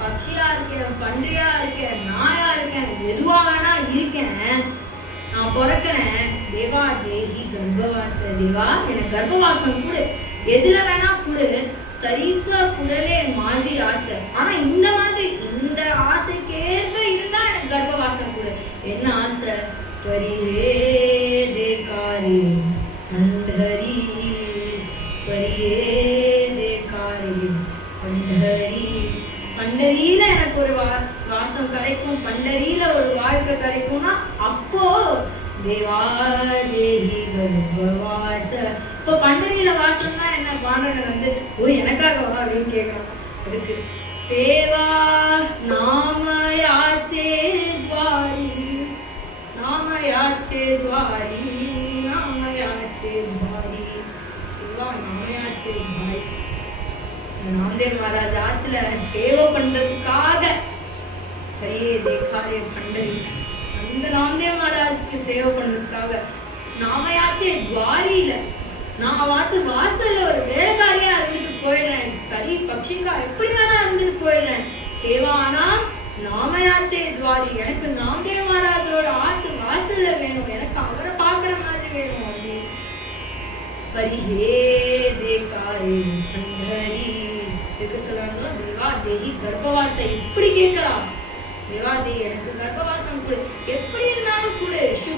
பட்சியா இருக்கேன், பன்றியா இருக்கேன், நாயா இருக்கேன், எதுவா வேணா இருக்கேன். நான் பிறக்கிறேன். தேவா தேகி கர்ப்பவாச. தேவா எனக்கு கர்ப்பவாசம் கொடு, எதுல வேணா கொடு. தரீச்ச புடலே மாதிரி ஆசை. ஆனா இந்த மாதிரி இந்த ஆசைக்கேற்ப இருந்தா எனக்கு கர்ப்பவாசம் கொடு. என்ன ஆசை? பரியே தேகாரி பண்டரி, பரியே தேகாரி பண்டரி. பண்டரியில எனக்கு ஒரு வாசம் கிடைக்கும், பண்டரியில ஒரு வாழ்க்கை கிடைக்கும்னா அப்போ தேவா தேகி கர்ப்பவாச. இப்போ பண்டரியில வாசம்னா என்ன? பாண்டவன் வந்து ஓ எனக்காக வா அப்படின்னு கேட்கணும். அதுக்கு சேவா நாமயாச்சே துவாரி, நாமயாச்சே துவாரி, நாமயாச்சே துவாரி, சேவா நாமயாச்சே துவாரி. நாமதேவ் மகாராஜ் ஆத்துல சேவை பண்றதுக்காக பரியே தேகாரே பண்டரி, அந்த நாமதேவ் மகாராஜுக்கு சேவை பண்றதுக்காக நாமயாச்சே துவாரியில நான் வாத்து வாசல்ல ஒரு வேலைக்காரியா இருந்துட்டு போயிடுறேன். கரி பட்சிங்கா எப்படி வேணா இருந்துட்டு போயிடுறேன். சேவானா நாமயாச்சே துவாரி, எனக்கு நாமதேவ் மகாராஜோட ஆத்து வாசல்ல வேணும், எனக்கு அவரை பாக்குற மாதிரி வேணும் அப்படின்னு பரியே தேகாரே பண்டரி. இதுக்கு சொல்றாங்க தேவா தேகி கர்ப்பவாச. இப்படி கேட்கலாம், தேவா தேகி எனக்கு கர்ப்பவாசம் கொடு, எப்படி இருந்தாலும் கொடு.